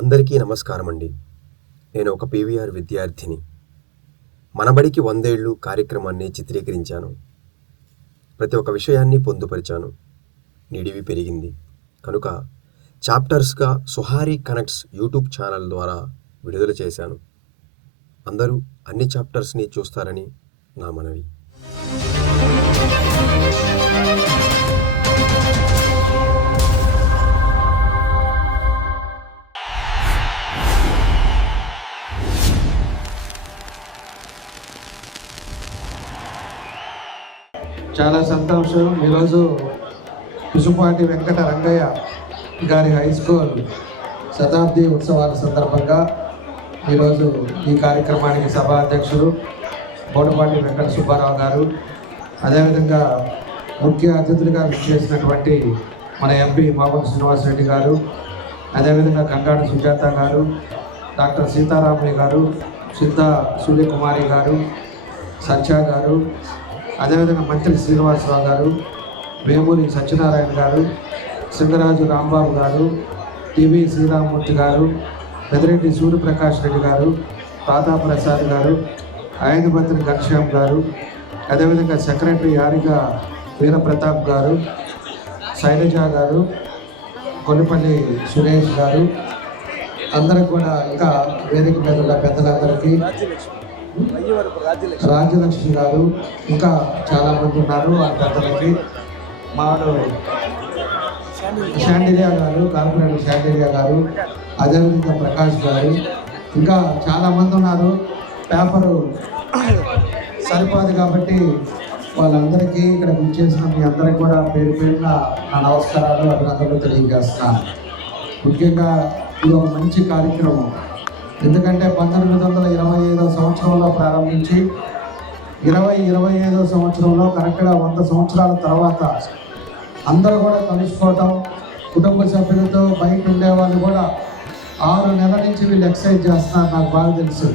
అందరికీ నమస్కారం అండి. నేను ఒక పీవీఆర్ విద్యార్థిని. మనబడికి 100 ఏళ్ళు కార్యక్రమాన్ని చిత్రీకరించాను. ప్రతి ఒక్క విషయాన్ని పొందుపరిచాను. నిడివి పెరిగింది. కనుక చాప్టర్స్గా సుహారీ కనెక్ట్స్ యూట్యూబ్ ఛానల్ ద్వారా విడుదల చేశాను. అందరూ అన్ని చాప్టర్స్ని చూస్తారని నా మనవి. చాలా సంతోషం. ఈరోజు పిసుపాటి వెంకట రంగయ్య గారి హై స్కూల్ శతాబ్ది ఉత్సవాల సందర్భంగా ఈరోజు ఈ కార్యక్రమానికి సభా అధ్యక్షులు బోడపాటి వెంకట సుబ్బారావు గారు, అదేవిధంగా ముఖ్య అతిథులుగా చేసినటువంటి మన ఎంపీ మాగుంట శ్రీనివాసరెడ్డి గారు, అదేవిధంగా కంగాడు సుజాత గారు, డాక్టర్ సీతారామయ్య గారు, సిద్ధ సూర్యకుమారి గారు, సత్య గారు, అదేవిధంగా మంత్రి శ్రీనివాసరావు గారు, వేమూరి సత్యనారాయణ గారు, సింగరాజు రాంబాబు గారు, టీవీ శ్రీరామూర్తి గారు, పెదిరెడ్డి సూర్యప్రకాష్ రెడ్డి గారు, తాతా ప్రసాద్ గారు, ఆయనపత్రి ఘనశ్యామ్ గారు, అదేవిధంగా సెక్రటరీ యారిగా వీరప్రతాప్ గారు, శైలజ గారు, కొల్లిపల్లి సురేష్ గారు, అందరికి కూడా ఇంకా వేదిక మీద ఉన్న పెద్దలందరికీ, రాజ్యలక్ష్మి గారు, ఇంకా చాలామంది ఉన్నారు. ఆ పెద్దలకి మాడు శాండిలియా గారు, కార్పొరేటర్ శాండిలియా గారు, అదేవిధంగా ప్రకాష్ గారు, ఇంకా చాలామంది ఉన్నారు. పేపరు సరిపోదు కాబట్టి వాళ్ళందరికీ ఇక్కడ విచ్చేసిన మీ అందరికీ కూడా పేరు పేరున నా నమస్కారాలు, అభినందనలు తెలియజేస్తున్నాను. ముఖ్యంగా ఇది ఒక మంచి కార్యక్రమం. ఎందుకంటే 1925 సంవత్సరంలో ప్రారంభించి 2025 సంవత్సరంలో కరెక్ట్గా 100 సంవత్సరాల తర్వాత అందరూ కూడా కలుసుకోవటం, కుటుంబ సభ్యులతో బయట ఉండేవాళ్ళు కూడా 6 నెలల నుంచి వీళ్ళు ఎక్సర్సైజ్ చేస్తున్నారు. నాకు బాగా తెలుసు.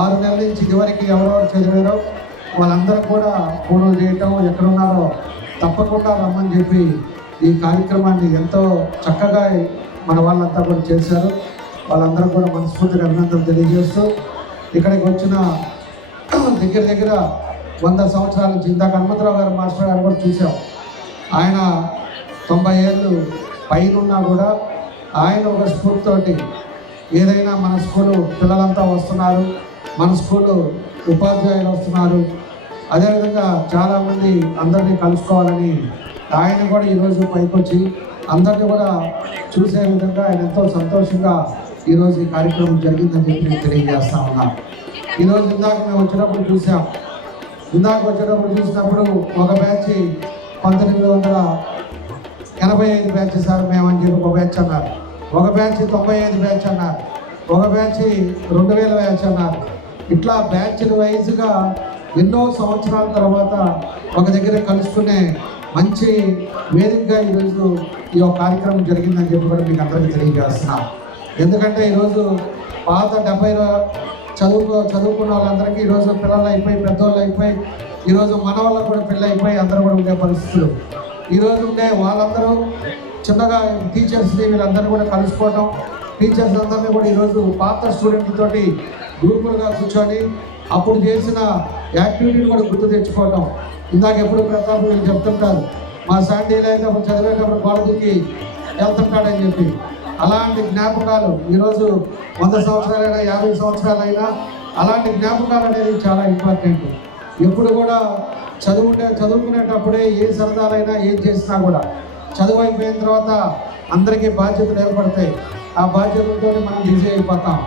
6 నెలల నుంచి ఇదివరకు ఎవరెవరు చదివారో వాళ్ళందరూ కూడా ఫోన్లు చేయటం, ఎక్కడున్నారో తప్పకుండా రమ్మని చెప్పి ఈ కార్యక్రమాన్ని ఎంతో చక్కగా మన వాళ్ళంతా కూడా చేశారు. వాళ్ళందరూ కూడా మనస్ఫూర్తిగా అభినందనలు తెలియజేస్తూ ఇక్కడికి వచ్చిన దగ్గర 100 సంవత్సరాల నుంచి ఇందాక హనుమంతరావు గారు మాస్టర్ గారు కూడా చూసాం. ఆయన 90 ఏళ్ళు పైన కూడా ఆయన ఒక స్ఫూర్తితోటి ఏదైనా మన స్కూలు పిల్లలంతా వస్తున్నారు, మన స్కూలు ఉపాధ్యాయులు వస్తున్నారు, అదేవిధంగా చాలామంది అందరినీ కలుసుకోవాలని ఆయన కూడా ఈరోజు పైకొచ్చి అందరినీ కూడా చూసే విధంగా ఆయన ఎంతో సంతోషంగా ఈరోజు ఈ కార్యక్రమం జరిగిందని చెప్పి నేను తెలియజేస్తా ఉన్నాను. ఈరోజు ఇందాక మేము వచ్చేటప్పుడు చూసినప్పుడు ఒక బ్యాచ్ 1985 బ్యాచ్ సార్ మేమని చెప్పి ఒక బ్యాచ్ అన్నారు, ఒక బ్యాచ్ 95 బ్యాచ్ అన్నారు, ఒక బ్యాచ్ 2000 బ్యాచ్ అన్నారు. ఇట్లా బ్యాచ్ల వైజ్గా ఎన్నో సంవత్సరాల తర్వాత ఒక దగ్గర కలుసుకునే మంచి వేదికగా ఈరోజు ఈ యొక్క కార్యక్రమం జరిగిందని చెప్పి కూడా మీకు అందరికీ తెలియజేస్తున్నాను. ఎందుకంటే ఈరోజు పాత 70 చదువుకున్న వాళ్ళందరికీ ఈరోజు పిల్లలు అయిపోయి, పెద్దవాళ్ళు అయిపోయి, ఈరోజు మన వాళ్ళకు కూడా పిల్లలు అయిపోయి అందరూ కూడా ఉండే పరిస్థితులు. ఈరోజు ఉండే వాళ్ళందరూ చిన్నగా టీచర్స్ని వీళ్ళందరూ కూడా కలుసుకోవడం, టీచర్స్ అందరినీ కూడా ఈరోజు పాత స్టూడెంట్లతోటి గ్రూపులుగా కూర్చొని అప్పుడు చేసిన యాక్టివిటీని కూడా గుర్తు తెచ్చుకోవటం. ఇందాక ఎప్పుడు ప్రతాప్ వీళ్ళు చెప్తుంటారు, మా శాండీలు అయితే అప్పుడు చదివేటప్పుడు గోడకి వెళ్తుంటాడని చెప్పి. అలాంటి జ్ఞాపకాలు ఈరోజు 100 సంవత్సరాలైనా 50 సంవత్సరాలైనా అలాంటి జ్ఞాపకాలు అనేది చాలా ఇంపార్టెంట్. ఎప్పుడు కూడా చదువుకునేటప్పుడే ఏ సరదాలైనా ఏం చేసినా కూడా చదువు అయిపోయిన తర్వాత అందరికీ బాధ్యతలు ఏర్పడతాయి. ఆ బాధ్యతలతో మనం బిజీ అయిపోతాం.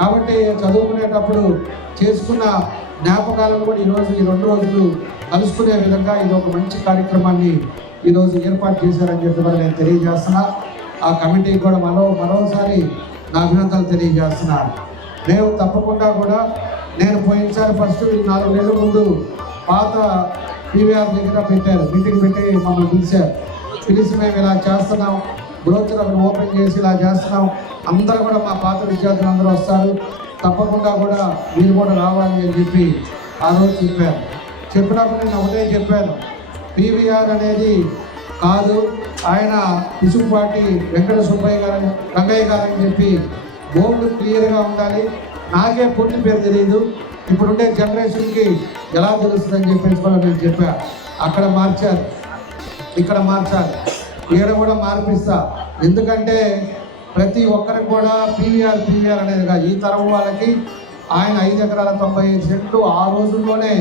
కాబట్టి చదువుకునేటప్పుడు చేసుకున్న జ్ఞాపకాలను కూడా ఈరోజు ఈ 2 రోజులు కలుసుకునే విధంగా ఇది ఒక మంచి కార్యక్రమాన్ని ఈరోజు ఏర్పాటు చేశారని చెప్పి కూడా నేను తెలియజేస్తున్నా. ఆ కమిటీకి కూడా మరోసారి నా అభినందనలు తెలియజేస్తున్నాను. మేము తప్పకుండా కూడా నేను పోయినసారి ఫస్ట్ 4 నెలల ముందు పాత పీవీఆర్ దగ్గర పెట్టారు, మీటింగ్ పెట్టి మమ్మల్ని పిలిచి మేము ఇలా చేస్తున్నాం, బ్రోచర్ అక్కడ ఓపెన్ చేసి ఇలా చేస్తున్నాం, అందరూ కూడా మా పాత విద్యార్థులు అందరూ వస్తారు, తప్పకుండా కూడా మీరు కూడా రావాలి అని చెప్పి ఆ రోజు చెప్పినప్పుడు నేను ఒకటే చెప్పాను, పీవీఆర్ అనేది కాదు, ఆయన పిసుపాటి వెంకట సుబ్బయ్య గారు రంగయ్య గారు అని చెప్పి బోర్డు క్లియర్గా ఉండాలి. నాకే పూర్తి పేరు తెలియదు, ఇప్పుడుండే జనరేషన్కి ఎలా తెలుస్తుందని చెప్పేసి కూడా నేను చెప్పా. అక్కడ మార్చారు, ఇక్కడ మార్చాలి, ఇక్కడ కూడా మార్పిస్తా. ఎందుకంటే ప్రతి ఒక్కరికి కూడా పీవీఆర్ అనేదిగా ఈ తరం వాళ్ళకి ఆయన 5 ఎకరాల 95 సెంట్లు ఆ రోజుల్లోనే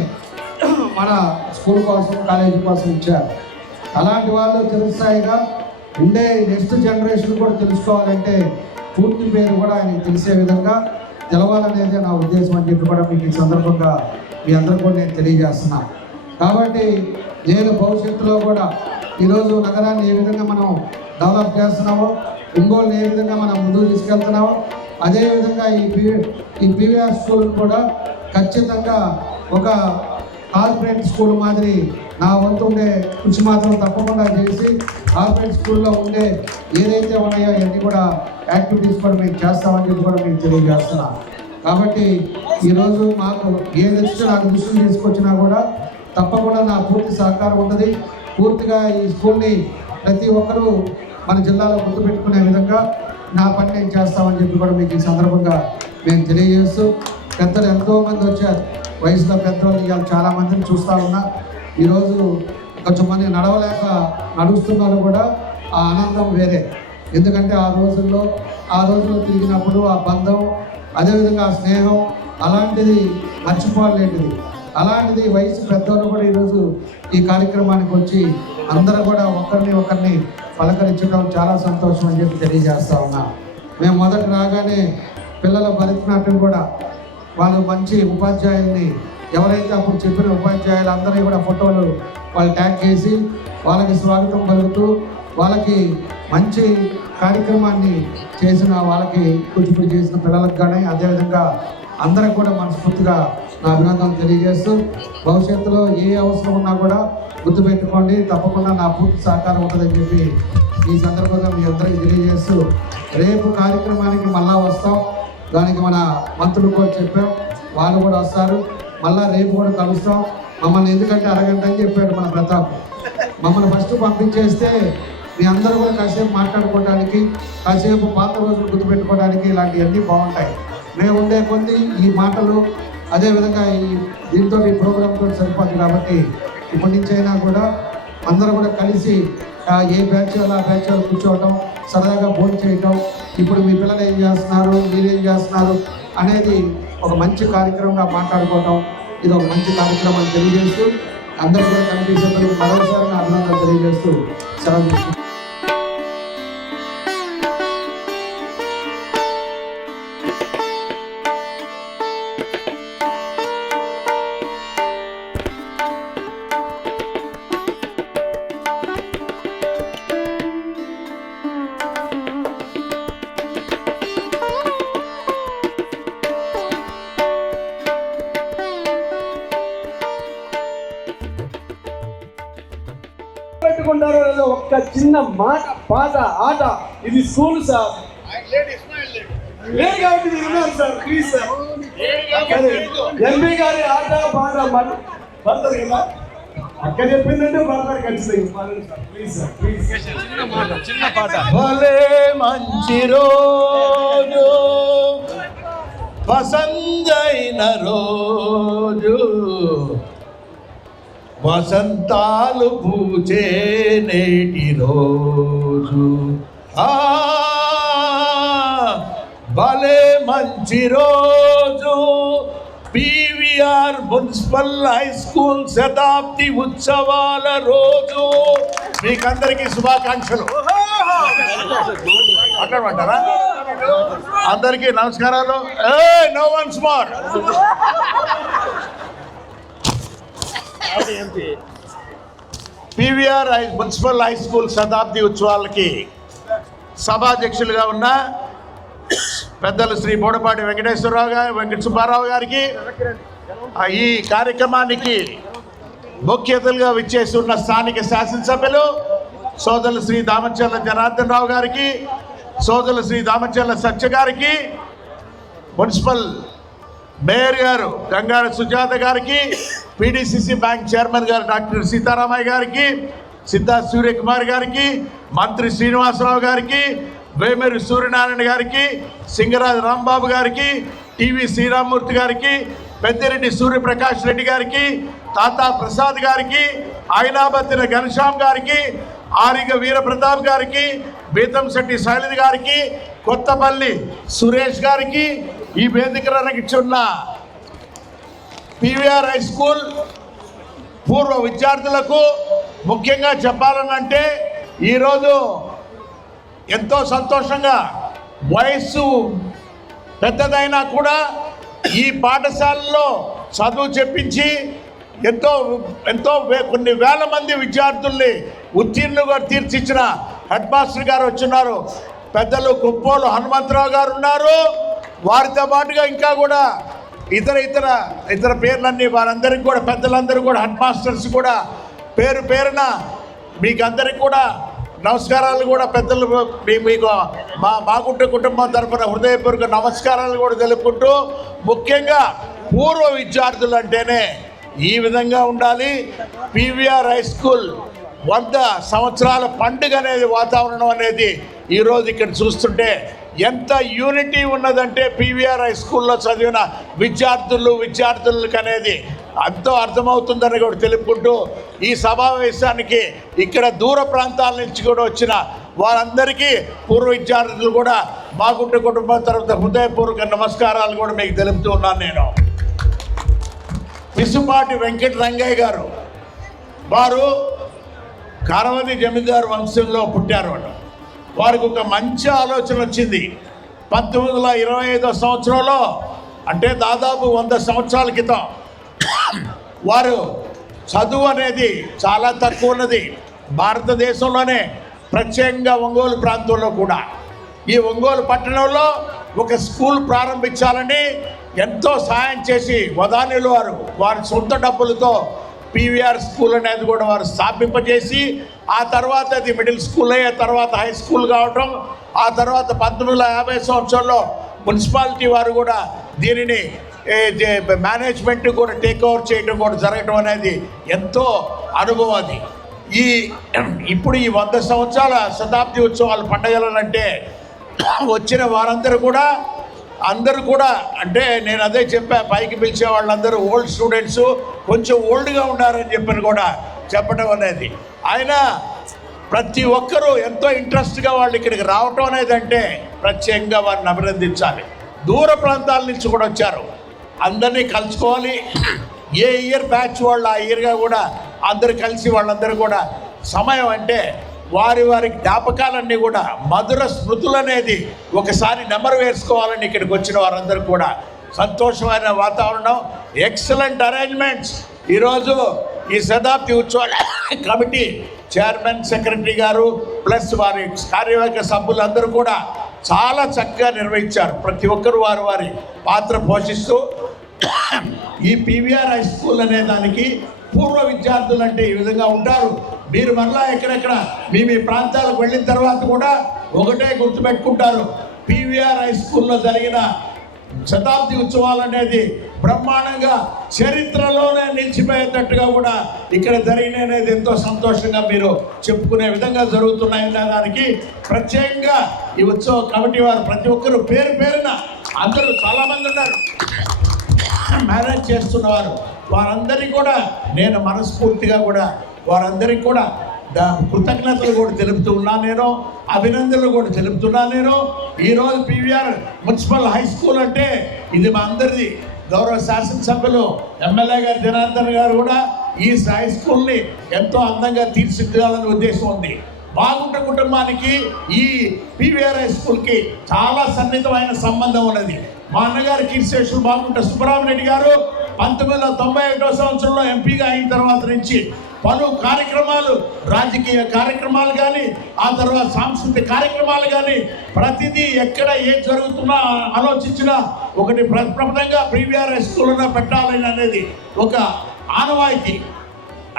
మన స్కూల్ కోసం కాలేజీ కోసం ఇచ్చారు. అలాంటి వాళ్ళు తెలుస్తాయిగా ఉండే నెక్స్ట్ జనరేషన్ కూడా తెలుసుకోవాలంటే పూర్తి పేరు కూడా ఆయనకి తెలిసే విధంగా తెలవాలనేది నా ఉద్దేశం అని చెప్పి కూడా మీకు ఈ సందర్భంగా మీ అందరూ కూడా నేను తెలియజేస్తున్నాను. కాబట్టి నేను భవిష్యత్తులో కూడా ఈరోజు నగరాన్ని ఏ విధంగా మనం డెవలప్ చేస్తున్నామో, ఒంగోలుని ఏ విధంగా మనం ముందుకు తీసుకెళ్తున్నామో, అదేవిధంగా ఈ పీవీఆర్ స్కూల్ కూడా ఖచ్చితంగా ఒక కార్పొరేట్ స్కూల్ మాదిరి నా వంతు ఉండే కృషి మాత్రం తప్పకుండా చేసి కార్పొరేట్ స్కూల్లో ఉండే ఏదైతే ఉన్నాయో అవన్నీ కూడా యాక్టివిటీస్ కూడా మేము చేస్తామని చెప్పి కూడా మీకు తెలియజేస్తున్నాను. కాబట్టి ఈరోజు మాకు ఏ దృష్టి నాకు దృష్టిని తీసుకొచ్చినా కూడా తప్పకుండా నా పూర్తి సహకారం ఉన్నది. పూర్తిగా ఈ స్కూల్ని ప్రతి ఒక్కరూ మన జిల్లాలో గుర్తుపెట్టుకునే విధంగా నా పని నేను చేస్తామని చెప్పి కూడా మీకు ఈ సందర్భంగా మేము తెలియజేస్తూ, పెద్దలు ఎంతోమంది వచ్చారు, వయసులో పెద్దవాళ్ళు ఇవాళ చాలామందిని చూస్తూ ఉన్నా. ఈరోజు కొంచెం మంది నడవలేక నడుస్తున్నారు కూడా ఆ ఆనందం వేరే. ఎందుకంటే ఆ రోజుల్లో తిరిగినప్పుడు ఆ బంధం, అదేవిధంగా ఆ స్నేహం అలాంటిది మర్చిపోలేనిది. అలాంటిది వయసు పెద్దవాళ్ళు కూడా ఈరోజు ఈ కార్యక్రమానికి వచ్చి అందరూ కూడా ఒకరిని పలకరించడం చాలా సంతోషం అని చెప్పి తెలియజేస్తా ఉన్నా. మేము మొదట రాగానే పిల్లల భరతనాట్యం కూడా వాళ్ళు మంచి ఉపాధ్యాయుల్ని ఎవరైతే అప్పుడు చెప్పిన ఉపాధ్యాయులు అందరినీ కూడా ఫోటోలు వాళ్ళు ట్యాగ్ చేసి వాళ్ళకి స్వాగతం పలుకుతూ వాళ్ళకి మంచి కార్యక్రమాన్ని చేసిన వాళ్ళకి కూచిపూడి చేసిన పిల్లలకు కానీ అదేవిధంగా అందరికి కూడా మనస్ఫూర్తిగా నా అభినందనలు తెలియజేస్తూ, భవిష్యత్తులో ఏ అవసరం ఉన్నా కూడా గుర్తుపెట్టుకోండి, తప్పకుండా నా పూర్తి సహకారం ఉంటుందని చెప్పి ఈ సందర్భంగా మీ అందరికీ తెలియజేస్తూ, రేపు కార్యక్రమానికి మళ్ళా వస్తాం. దానికి మన మంత్రులు కూడా చెప్పాం, వాళ్ళు కూడా వస్తారు. మళ్ళీ రేపు కూడా కలుస్తాం. మమ్మల్ని ఎందుకంటే అరగంట అని చెప్పాడు మన ప్రతాప్. మమ్మల్ని ఫస్ట్ పంపించేస్తే మీ అందరూ కూడా కాసేపు మాట్లాడుకోవడానికి, కాసేపు పాత రోజులు గుర్తుపెట్టుకోవడానికి ఇలాంటివన్నీ బాగుంటాయి. మేము ఉండే కొద్ది ఈ మాటలు అదేవిధంగా దీంతో ఈ ప్రోగ్రాంతో సరిపోతుంది. కాబట్టి ఇప్పటి నుంచి అయినా కూడా అందరూ కూడా కలిసి ఏ బ్యాచ్ వాళ్ళు ఆ బ్యాచ్ వాళ్ళు కూర్చోవటం, సరదాగా భోజనం చేయటం, ఇప్పుడు మీ పిల్లలు ఏం చేస్తున్నారు, మీరేం చేస్తున్నారు అనేది ఒక మంచి కార్యక్రమంగా మాట్లాడుకోవటం, ఇది ఒక మంచి కార్యక్రమం తెలియజేస్తూ అందరూ కూడా కమిటీ సభ్యులకు మరోసారి నా అభినందనలు తెలియజేస్తూ సెలవు తీసుకుంటున్నాను. పెట్టుకుంటారో లేదో ఒక్క చిన్న మాట, పాట, ఆట, ఇది స్కూల్ సార్. లేదు కాబట్టి మీరు ఉన్నారు సార్, ప్లీజ్ సార్. ఎంపీ గారి ఆట పాట పడతారు కదా, అక్కడ చెప్పిందంటే పడతారు ఖచ్చితంగా. Please sir, please. చిన్న పాట. భలే మంచి రోజు, పసందైన రోజు, వసంతాలు పూచే నేటి రోజు. భలే మంచి రోజు, పీవీఆర్ మున్సిపల్ హై స్కూల్ శతాబ్ది ఉత్సవాల రోజు. మీకందరికీ శుభాకాంక్షలు. మాట్లాడమంటారా? అందరికీ నమస్కారాలు. No once more. PVR municipal high school శతాబ్ది ఉత్సవాలకి సభాధ్యక్షులుగా ఉన్న పెద్దలు శ్రీ బోడపాటి వెంకటేశ్వరరావు గారు, వెంకట సుబ్బారావు గారికి, ఈ కార్యక్రమానికి ముఖ్య అతిథులుగా విచ్చేసి ఉన్న స్థానిక శాసనసభ్యులు సోదరులు శ్రీ దామచర్ల జనార్దన్ రావు గారికి, సోదరులు శ్రీ దామచర్ల సత్య గారికి, మున్సిపల్ మేయర్ గారు గంగార సుజాత గారికి, పీడీసీసీ బ్యాంక్ చైర్మన్ గారు డాక్టర్ సీతారామయ్య గారికి, సిద్ధార్థ్ సూర్యకుమార్ గారికి, మంత్రి శ్రీనివాసరావు గారికి, వేమూరి సూర్యనారాయణ గారికి, సింగరాజు రాంబాబు గారికి, టీవీ శ్రీరామూర్తి గారికి, పెద్దిరెడ్డి సూర్యప్రకాష్ రెడ్డి గారికి, తాతా ప్రసాద్ గారికి, ఐనాబత్తిన ఘనశ్యామ్ గారికి, ఆరిగ వీరప్రతాప్ గారికి, బీతంశెట్టి శైలజ గారికి, కొత్తపల్లి సురేష్ గారికి, ఈ వేదికలకిచ్చున్న పీవీఆర్ హై స్కూల్ పూర్వ విద్యార్థులకు ముఖ్యంగా చెప్పాలనంటే ఈరోజు ఎంతో సంతోషంగా వయస్సు పెద్దదైనా కూడా ఈ పాఠశాలలో చదువు చెప్పించి కొన్ని వేల మంది విద్యార్థుల్ని ఉత్తీర్ణులుగా తీర్చిచ్చిన హెడ్ మాస్టర్ గారు వచ్చిన్నారు. పెద్దలు కుప్పోలు హనుమంతరావు గారు ఉన్నారు. వారితో పాటుగా ఇంకా కూడా ఇతర పేర్లన్నీ వారందరికీ కూడా పెద్దలందరూ కూడా హెడ్ మాస్టర్స్ కూడా పేరున మీకు అందరికీ కూడా నమస్కారాలు కూడా పెద్దలు మీకు మాగుంట కుటుంబం తరఫున హృదయపూర్వక నమస్కారాలు కూడా తెలుపుకుంటూ, ముఖ్యంగా పూర్వ విద్యార్థులు అంటేనే ఈ విధంగా ఉండాలి. పీవీఆర్ హై స్కూల్ 100 సంవత్సరాల పండుగ అనేది వాతావరణం అనేది ఈరోజు ఇక్కడ చూస్తుంటే ఎంత యూనిటీ ఉన్నదంటే పీవీఆర్ హై స్కూల్లో చదివిన విద్యార్థులకు అనేది ఎంతో అర్థమవుతుందని కూడా తెలుపుకుంటూ, ఈ సమావేశానికి ఇక్కడ దూర ప్రాంతాల నుంచి కూడా వచ్చిన వారందరికీ పూర్వ విద్యార్థులు కూడా మాగుంట కుటుంబం తరఫున హృదయపూర్వక నమస్కారాలు కూడా మీకు తెలుపుతూ ఉన్నాను. నేను పిసుపాటి వెంకట రంగయ్య గారు, వారు కారవది జమీందారు వంశంలో పుట్టారు. వారికి ఒక మంచి ఆలోచన వచ్చింది. 1925 సంవత్సరంలో, అంటే దాదాపు 100 సంవత్సరాల క్రితం, వారు చదువు అనేది చాలా తక్కువ ఉన్నది భారతదేశంలోనే, ప్రత్యేకంగా ఒంగోలు ప్రాంతంలో కూడా. ఈ ఒంగోలు పట్టణంలో ఒక స్కూల్ ప్రారంభించాలని ఎంతో సాయం చేసి వదానిలు వారి సొంత డబ్బులతో పీవీఆర్ స్కూల్ అనేది కూడా వారు స్థాపింపజేసి, ఆ తర్వాత అది మిడిల్ స్కూల్ అయ్యే తర్వాత హై స్కూల్ కావటం, ఆ తర్వాత 1950 సంవత్సరంలో మున్సిపాలిటీ వారు కూడా దీనిని మేనేజ్మెంట్ కూడా టేక్ ఓవర్ చేయడం కూడా జరగడం అనేది ఎంతో అనుభవం. అది ఇప్పుడు ఈ 100 సంవత్సరాల శతాబ్ది ఉత్సవాల పండుగలనంటే వచ్చిన వారందరూ కూడా అంటే నేను అదే చెప్పా, పైకి పిలిచే వాళ్ళందరూ ఓల్డ్ స్టూడెంట్స్, కొంచెం ఓల్డ్గా ఉన్నారని చెప్పని కూడా చెప్పడం అనేది. ఆయన ప్రతి ఒక్కరూ ఎంతో ఇంట్రెస్ట్గా వాళ్ళు ఇక్కడికి రావటం అనేది అంటే ప్రత్యేకంగా వారిని అభినందించాలి. దూర ప్రాంతాల నుంచి కూడా వచ్చారు. అందరినీ కలుసుకోవాలి. ఏ ఇయర్ బ్యాచ్ వాళ్ళు ఆ ఇయర్గా కూడా అందరు కలిసి వాళ్ళందరూ కూడా సమయం అంటే వారి జ్ఞాపకాలన్నీ కూడా మధుర స్మృతులు అనేది ఒకసారి నెమరు వేసుకోవాలని ఇక్కడికి వచ్చిన వారందరూ కూడా సంతోషమైన వాతావరణం, ఎక్సలెంట్ అరేంజ్మెంట్స్. ఈరోజు ఈ శతాబ్ది ఉత్సవాల కమిటీ చైర్మన్, సెక్రటరీ గారు ప్లస్ వారి కార్యవర్గ సభ్యులందరూ కూడా చాలా చక్కగా నిర్వహించారు. ప్రతి ఒక్కరు వారి పాత్ర పోషిస్తూ ఈ పీవీఆర్ హై స్కూల్ అనే దానికి పూర్వ విద్యార్థులు అంటే ఈ విధంగా ఉంటారు. మీరు మళ్ళా ఎక్కడెక్కడ మీ ప్రాంతాలకు వెళ్ళిన తర్వాత కూడా ఒకటే గుర్తుపెట్టుకుంటారు, పీవీఆర్ హై స్కూల్లో జరిగిన శతాబ్ది ఉత్సవాలు అనేది బ్రహ్మాండంగా చరిత్రలోనే నిలిచిపోయేటట్టుగా కూడా ఇక్కడ జరిగినాయి అనేది ఎంతో సంతోషంగా మీరు చెప్పుకునే విధంగా జరుగుతున్నాయన్న దానికి ప్రత్యేకంగా ఈ ఉత్సవ కమిటీ వారు ప్రతి ఒక్కరు పేరున అందరూ చాలామంది ఉన్నారు మేనేజ్ చేస్తున్నవారు. వారందరికీ కూడా నేను మనస్ఫూర్తిగా కూడా వారందరికీ కూడా కృతజ్ఞతలు కూడా తెలుపుతూ ఉన్నాను. నేను అభినందనలు కూడా తెలుపుతున్నాను. నేను ఈరోజు పీవీఆర్ మున్సిపల్ హై స్కూల్ అంటే ఇది మా అందరిది. గౌరవ శాసనసభ్యులు ఎమ్మెల్యే గారు జనార్దన్ గారు కూడా ఈ హై స్కూల్ని ఎంతో అందంగా తీర్చిదిద్దాలనే ఉద్దేశం ఉంది. మాగుంట కుటుంబానికి ఈ పీవీఆర్ హై స్కూల్కి చాలా సన్నిహితమైన సంబంధం ఉన్నది. మా అన్నగారు కీర్తిశేషులు మాగుంట సుబ్బరామరెడ్డి గారు 1991 సంవత్సరంలో ఎంపీగా అయిన తర్వాత నుంచి పలు కార్యక్రమాలు, రాజకీయ కార్యక్రమాలు కానీ, ఆ తర్వాత సాంస్కృతిక కార్యక్రమాలు కానీ, ప్రతిదీ ఎక్కడ ఏం జరుగుతున్నా ఆలోచించినా ఒకటి ప్రప్రథంగా పీవీఆర్ హై స్కూల్లో పెట్టాలని అనేది ఒక ఆనవాయితీ.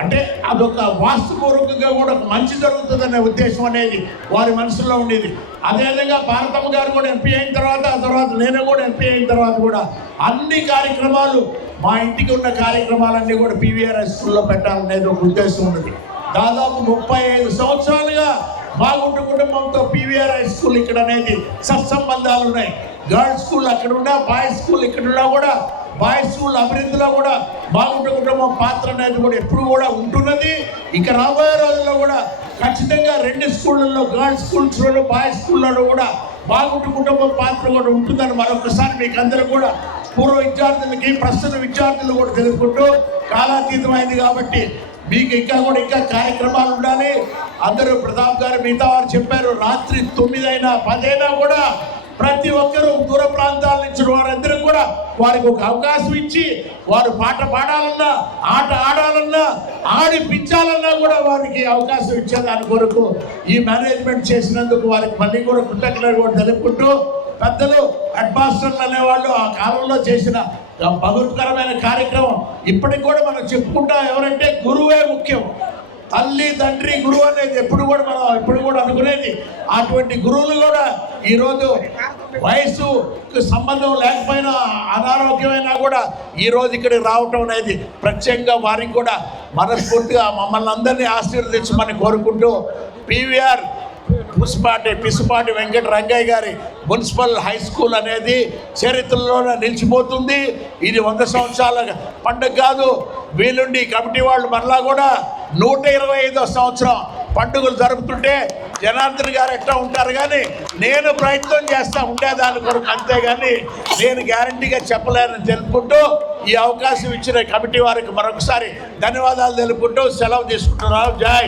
అంటే అదొక వాస్తుపూర్వకంగా కూడా మంచి జరుగుతుందనే ఉద్దేశం అనేది వారి మనసులో ఉండేది. అదేవిధంగా భారతమ్మ గారు కూడా ఎంపీ అయిన తర్వాత, ఆ తర్వాత నేను కూడా ఎంపీ అయిన తర్వాత కూడా అన్ని కార్యక్రమాలు, మా ఇంటికి ఉన్న కార్యక్రమాలన్నీ కూడా పీవీఆర్ హై స్కూల్లో పెట్టాలనేది ఒక ఉద్దేశం ఉన్నది. దాదాపు 35 సంవత్సరాలుగా బాగుంటు కుటుంబంతో పీవీఆర్ హై స్కూల్ ఇక్కడ అనేది సత్సంబంధాలు ఉన్నాయి. గర్ల్స్ స్కూల్ అక్కడ ఉన్నా, బాయ్స్ స్కూల్ ఇక్కడ ఉన్నా కూడా బాయ్స్ స్కూల్ అభివృద్ధిలో కూడా బాగుంటు కుటుంబం పాత్ర అనేది కూడా ఎప్పుడు కూడా ఉంటున్నది. ఇక రాబోయే రోజుల్లో కూడా ఖచ్చితంగా 2 స్కూళ్ళల్లో, గర్ల్స్ స్కూల్స్లోనూ బాయ్స్ స్కూళ్ళలో కూడా బాగుంటు కుటుంబం పాత్ర కూడా ఉంటుందని మరొకసారి మీకు అందరూ కూడా పూర్వ విద్యార్థులకి, ప్రస్తుత విద్యార్థులు కూడా తెలుపుకుంటూ, కాలాతీతమైంది కాబట్టి మీకు ఇంకా కార్యక్రమాలు ఉండాలి. అందరూ ప్రతాప్ గారు మిగతా వారు చెప్పారు, రాత్రి 9 అయినా 10 అయినా కూడా ప్రతి ఒక్కరూ దూర ప్రాంతాల నుంచి వారందరూ కూడా వారికి ఒక అవకాశం ఇచ్చి వారు పాట పాడాలన్నా, ఆట ఆడాలన్నా, ఆడిపించాలన్నా కూడా వారికి అవకాశం ఇచ్చేదాని కొరకు ఈ మేనేజ్మెంట్ చేసినందుకు వారికి మళ్ళీ కూడా కృతజ్ఞతలు కూడా తెలుపుకుంటూ, పెద్దలు హెడ్ మాస్టర్లు అనేవాళ్ళు ఆ కాలంలో చేసిన మహోత్కరమైన కార్యక్రమం ఇప్పటికి కూడా మనం చెప్పుకుంటాం. ఎవరంటే గురువే ముఖ్యం. తల్లి, తండ్రి, గురువు అనేది ఎప్పుడు కూడా అనుకునేది. అటువంటి గురువులు కూడా ఈరోజు వయసుకు సంబంధం లేకపోయినా, అనారోగ్యమైనా కూడా ఈరోజు ఇక్కడికి రావటం అనేది ప్రత్యేకంగా వారికి కూడా మనస్ఫూర్తిగా మమ్మల్ని అందరినీ ఆశీర్వదించమని కోరుకుంటూ, పీవీఆర్ పిసుపాటి వెంకట రంగయ్య గారి మున్సిపల్ హై స్కూల్ అనేది చరిత్రలోనే నిలిచిపోతుంది. ఇది 100 సంవత్సరాల పండుగ కాదు. వీలుండి కమిటీ వాళ్ళు మరలా కూడా 125వ సంవత్సరం పండుగలు జరుపుతుంటే జనార్దన్ గారు ఎట్లా ఉంటారు, కానీ నేను ప్రయత్నం చేస్తా ఉండేదాని కొరకు, అంతేగాని నేను గ్యారంటీగా చెప్పలేనని తెలుపుకుంటూ, ఈ అవకాశం ఇచ్చిన కమిటీ వారికి మరొకసారి ధన్యవాదాలు తెలుపుకుంటూ సెలవు తీసుకుంటున్నాను. జై